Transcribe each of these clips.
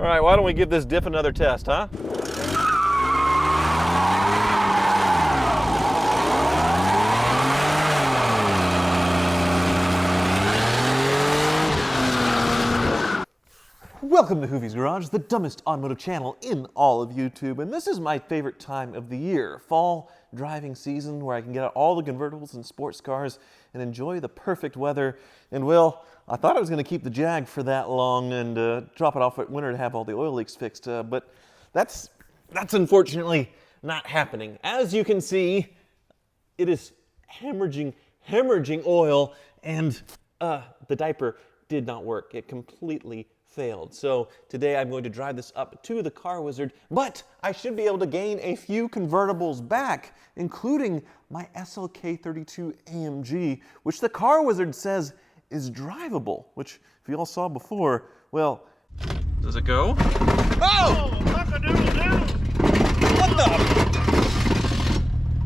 All right, why don't we give this diff another test, huh? Welcome to Hoovie's Garage, the dumbest automotive channel in all of YouTube, and this is my favorite time of the year, fall driving season, where I can get out all the convertibles and sports cars and enjoy the perfect weather. And well, I thought I was going to keep the Jag for that long and drop it off at winter to have all the oil leaks fixed, but that's unfortunately not happening. As you can see, it is hemorrhaging oil, and the diaper did not work. It completely failed. So today I'm going to drive this up to the Car Wizard, but I should be able to gain a few convertibles back, including my SLK32 AMG, which the Car Wizard says is drivable, which if you all saw before, well, does it go? Oh! What the?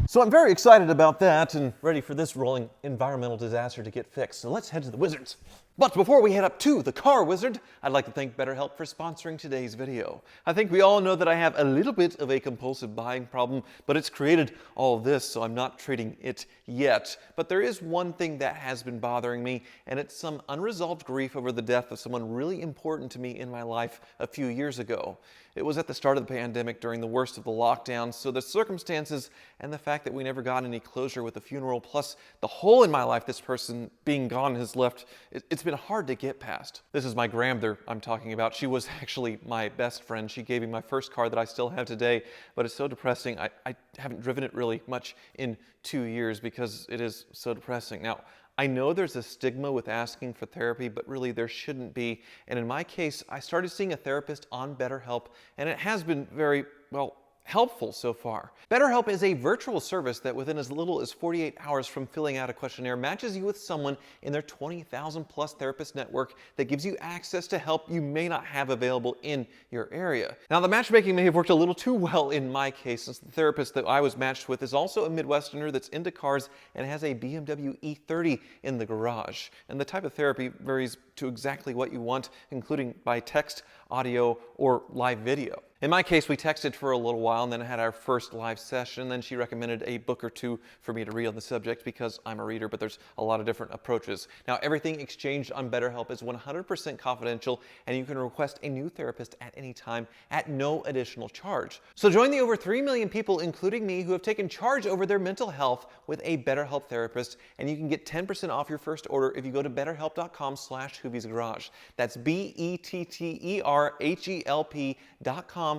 So I'm very excited about that and ready for this rolling environmental disaster to get fixed. So let's head to the Wizards. But before we head up to the Car Wizard, I'd like to thank BetterHelp for sponsoring today's video. I think we all know that I have a little bit of a compulsive buying problem, but it's created all this, so I'm not treating it yet. But there is one thing that has been bothering me, and it's some unresolved grief over the death of someone really important to me in my life a few years ago. It was at the start of the pandemic during the worst of the lockdowns, so the circumstances and the fact that we never got any closure with the funeral, plus the hole in my life this person being gone has left, it's been hard to get past. This is my grandmother I'm talking about. She was actually my best friend. She gave me my first car that I still have today, but it's so depressing. I haven't driven it really much in 2 years because it is so depressing. Now, I know there's a stigma with asking for therapy, but really there shouldn't be. And in my case, I started seeing a therapist on BetterHelp, and it has been very, well, helpful so far. BetterHelp is a virtual service that within as little as 48 hours from filling out a questionnaire matches you with someone in their 20,000 plus therapist network that gives you access to help you may not have available in your area. Now, the matchmaking may have worked a little too well in my case, since the therapist that I was matched with is also a Midwesterner that's into cars and has a BMW E30 in the garage. And the type of therapy varies to exactly what you want, including by text, audio, or live video. In my case, we texted for a little while and then had our first live session. Then she recommended a book or two for me to read on the subject because I'm a reader, but there's a lot of different approaches. Now, everything exchanged on BetterHelp is 100% confidential, and you can request a new therapist at any time at no additional charge. So join the over 3 million people, including me, who have taken charge over their mental health with a BetterHelp therapist, and you can get 10% off your first order if you go to betterhelp.com/HooviesGarage. That's BetterHelp.com/HooviesGarage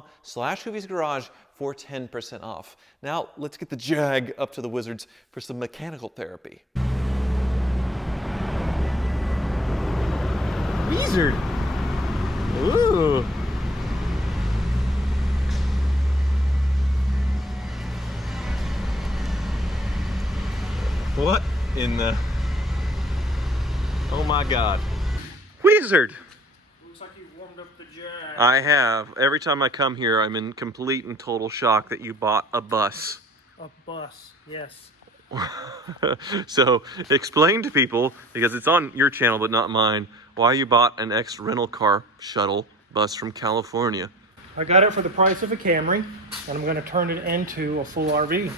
for 10% off. Now, let's get the Jag up to the Wizards for some mechanical therapy. Wizard! Ooh! What in the... Oh my God. Wizard! Looks like you warmed up the Jag. I have. Every time I come here, I'm in complete and total shock that you bought a bus. A bus, yes. So explain to people, because it's on your channel but not mine, why you bought an ex-rental car shuttle bus from California. I got it for the price of a Camry, and I'm going to turn it into a full RV.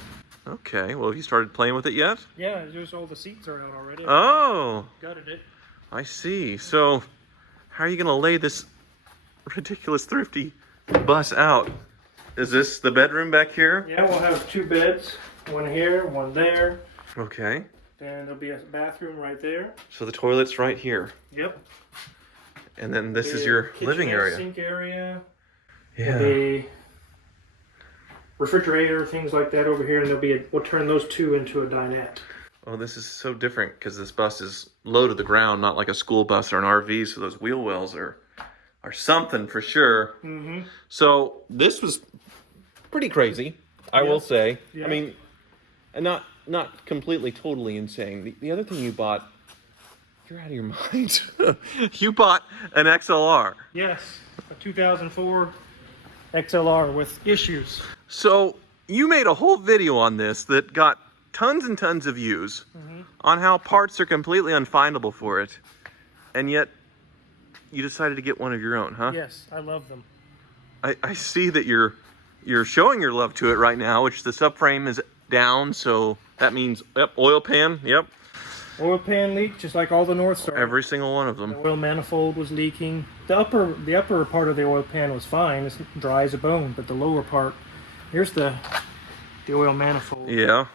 Okay, well, have you started playing with it yet? Yeah, just all the seats are out already. Oh! Gutted it. I see. So, how are you going to lay this ridiculous thrifty bus out? Is this the bedroom back here? Yeah, we'll have 2 beds. One here, one there. Okay. Then there'll be a bathroom right there. So the toilet's right here. Yep. And then this is your living area. Sink area. Yeah. There'll be refrigerator, things like that over here, and there'll be we'll turn those 2 into a dinette. Oh, this is so different because this bus is low to the ground, not like a school bus or an RV, so those wheel wells are something for sure. Mm-hmm. So this was pretty crazy, I will say. Yeah. I mean, not completely, totally insane. The other thing you bought, you're out of your mind. You bought an XLR. Yes, a 2004 XLR with issues. So you made a whole video on this that got tons and tons of views on how parts are completely unfindable for it, and yet you decided to get one of your own, huh? Yes, I love them. I see that you're showing your love to it right now, which the subframe is down, so that means, yep, oil pan, yep. Oil pan leak, just like all the North Star. Every single one of them. The oil manifold was leaking. The upper part of the oil pan was fine. It's dry as a bone, but the lower part, here's the oil manifold. Yeah.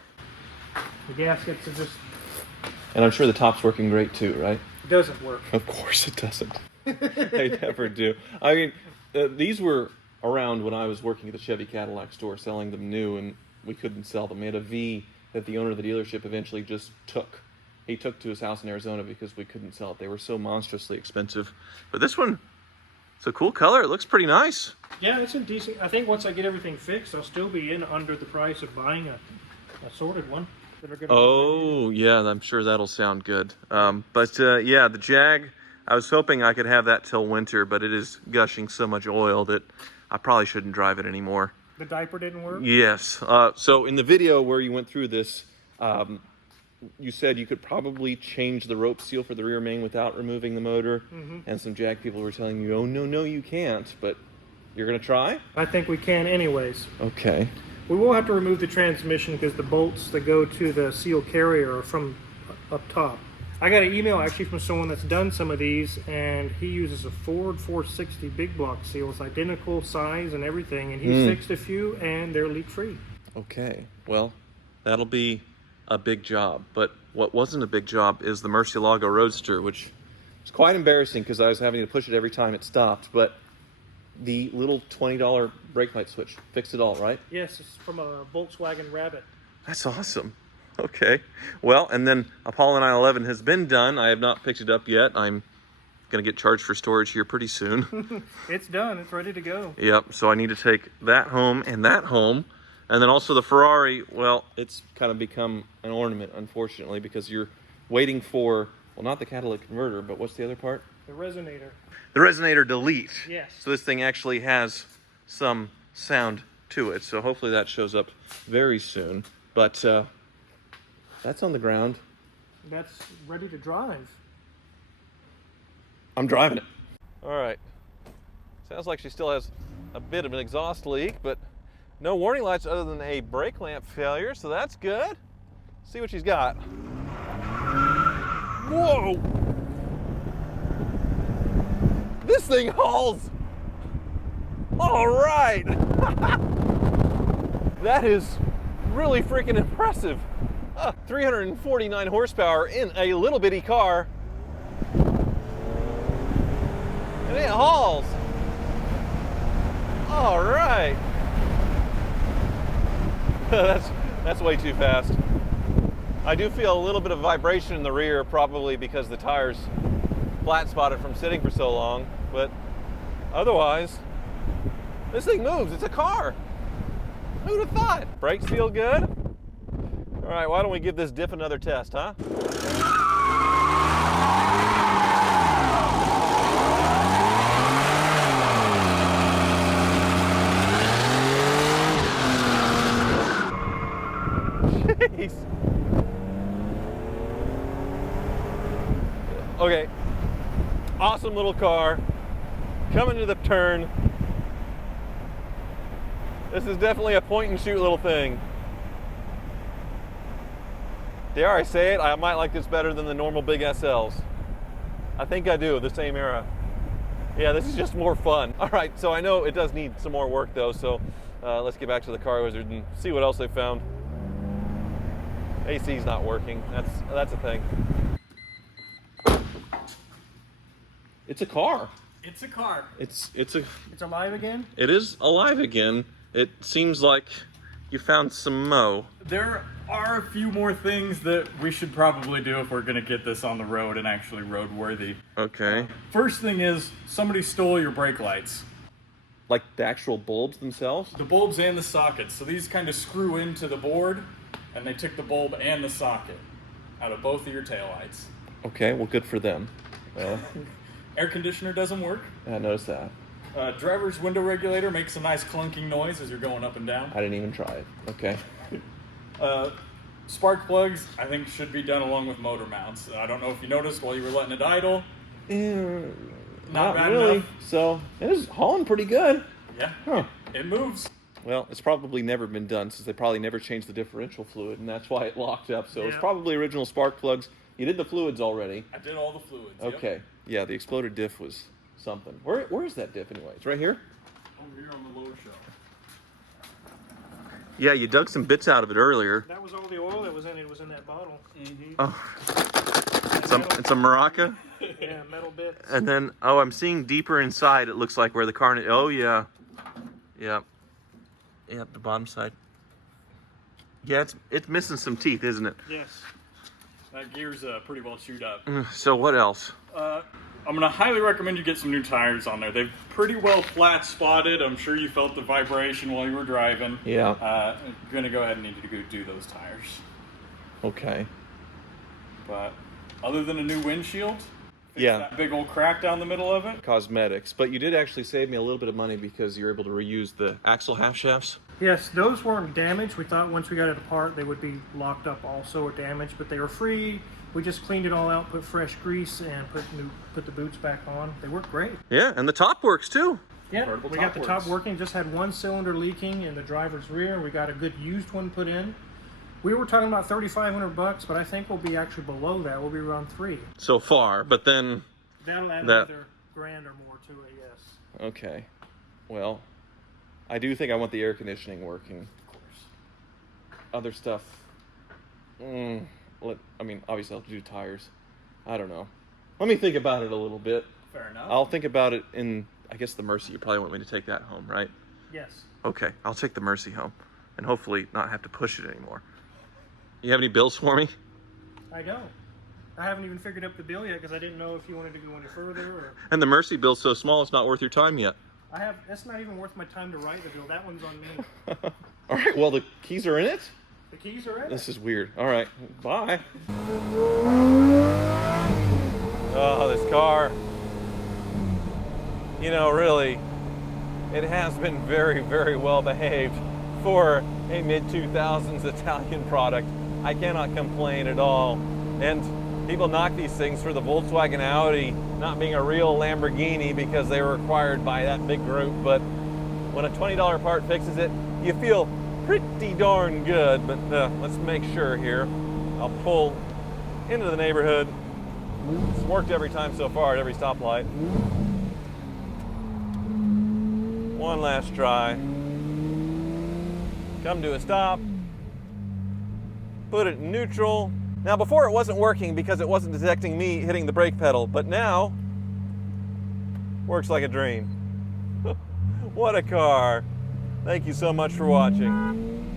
The gaskets are just... And I'm sure the top's working great too, right? It doesn't work. Of course it doesn't. They never do. I mean, these were around when I was working at the Chevy Cadillac store selling them new, and we couldn't sell them. We had a V that the owner of the dealership eventually just took. He took to his house in Arizona because we couldn't sell it. They were so monstrously expensive. But this one, it's a cool color. It looks pretty nice. Yeah, it's a decent... I think once I get everything fixed, I'll still be in under the price of buying a sorted one. Oh, yeah, I'm sure that'll sound good. Yeah, the Jag, I was hoping I could have that till winter, but it is gushing so much oil that I probably shouldn't drive it anymore. The diaper didn't work? Yes. So in the video where you went through this, you said you could probably change the rope seal for the rear main without removing the motor. Mm-hmm. And some Jag people were telling you, oh, no, you can't. But you're going to try? I think we can anyways. Okay. We will have to remove the transmission because the bolts that go to the seal carrier are from up top. I got an email actually from someone that's done some of these, and he uses a Ford 460 big block seal. It's identical size and everything, and he fixed a few, and they're leak-free. Okay. Well, that'll be a big job. But what wasn't a big job is the Murcielago Roadster, which was quite embarrassing because I was having to push it every time it stopped. But the little $20 brake light switch fixed it all, right? Yes, it's from a Volkswagen Rabbit. That's awesome. Okay. Well, and then Apollo 911 has been done. I have not picked it up yet. I'm going to get charged for storage here pretty soon. It's done. It's ready to go. Yep. So I need to take that home and that home. And then also the Ferrari, well, it's kind of become an ornament, unfortunately, because you're waiting for, well, not the catalytic converter, but what's the other part? The resonator. The resonator delete. Yes. So this thing actually has some sound to it. So hopefully that shows up very soon. But that's on the ground. That's ready to drive. I'm driving it. All right. Sounds like she still has a bit of an exhaust leak, but no warning lights other than a brake lamp failure, so that's good. See what she's got. Whoa! This thing hauls! All right! That is really freaking impressive. 349 horsepower in a little bitty car. And it hauls. All right. That's way too fast. I do feel a little bit of vibration in the rear, probably because the tires flat spotted from sitting for so long, but otherwise, this thing moves. It's a car. Who'd have thought? Brakes feel good. All right, why don't we give this diff another test, huh? Jeez. Okay, awesome little car, coming to the turn. This is definitely a point and shoot little thing. Dare I say it, I might like this better than the normal big SLs. I think I do, the same era. Yeah, this is just more fun. All right, so I know it does need some more work though, so let's get back to the Car Wizard and see what else they found. AC's not working, that's a thing. It's a car. It's a car. It's alive again? It is alive again. It seems like you found some mo. There are a few more things that we should probably do if we're going to get this on the road and actually roadworthy. Okay. First thing is, somebody stole your brake lights. Like the actual bulbs themselves? The bulbs and the sockets. So these kind of screw into the board, and they took the bulb and the socket out of both of your taillights. Okay, well, good for them. Air conditioner doesn't work. I noticed that. Driver's window regulator makes a nice clunking noise as you're going up and down. I didn't even try it. Okay. Spark plugs, I think, should be done along with motor mounts. I don't know if you noticed while you were letting it idle. Not bad really. enough. So it is hauling pretty good. Yeah, Huh. it moves. Well, it's probably never been done since they probably never changed the differential fluid, and that's why it locked up. So it's Yeah. probably original spark plugs. You did the fluids already. I did all the fluids. Yep. Okay. Yeah, the exploded diff was something. Where is that diff anyway? It's right here? Over here on the lower shelf. Yeah, you dug some bits out of it earlier. That was all the oil that was in it. Was in that bottle. Oh. It's a Maraca. Yeah, metal bits. And then, oh, I'm seeing deeper inside, it looks like where the carnage, oh yeah. Yep. Yep, the bottom side. Yeah, it's missing some teeth, isn't it? Yes. That gear's pretty well chewed up. So what else? I'm gonna highly recommend you get some new tires on there. They've pretty well flat spotted. I'm sure you felt the vibration while you were driving. Yeah. You're gonna go ahead and need to go do those tires. Okay. But other than a new windshield, fix Yeah. that big old crack down the middle of it. Cosmetics. But you did actually save me a little bit of money because you're able to reuse the axle half shafts. Yes, those weren't damaged. We thought once we got it apart, they would be locked up also or damaged, but they were free. We just cleaned it all out, put fresh grease, and put the boots back on. They work great. Yeah, and the top works too. Yeah, Convertible we got top the top works. working. Just had one cylinder leaking in the driver's rear. We got a good used one put in. We were talking about $3,500, but I think we'll be actually below that. We'll be around $3,000. So far, but then, That'll add That- another $1,000 or more to it. Yes. okay. Well, I do think I want the air conditioning working. Of course. Other stuff, I mean, obviously I'll have to do tires. I don't know. Let me think about it a little bit. Fair enough. I'll think about it in, I guess, the Mercy. You probably want me to take that home, right? Yes. Okay, I'll take the Mercy home and hopefully not have to push it anymore. You have any bills for me? I don't. I haven't even figured up the bill yet because I didn't know if you wanted to go any further or. And the Mercy bill's so small it's not worth your time yet. That's not even worth my time to write the bill. That one's on me. All right, well, the keys are in it? The keys are in. This is weird. All right, bye. Oh, this car. You know, really, it has been very, very well behaved for a mid-2000s Italian product. I cannot complain at all. And people knock these things for the Volkswagen Audi not being a real Lamborghini because they were acquired by that big group. But when a $20 part fixes it, you feel pretty darn good. But let's make sure here. I'll pull into the neighborhood. It's worked every time so far at every stoplight. One last try. Come to a stop. Put it in neutral. Now before it wasn't working because it wasn't detecting me hitting the brake pedal, but now works like a dream. What a car. Thank you so much for watching.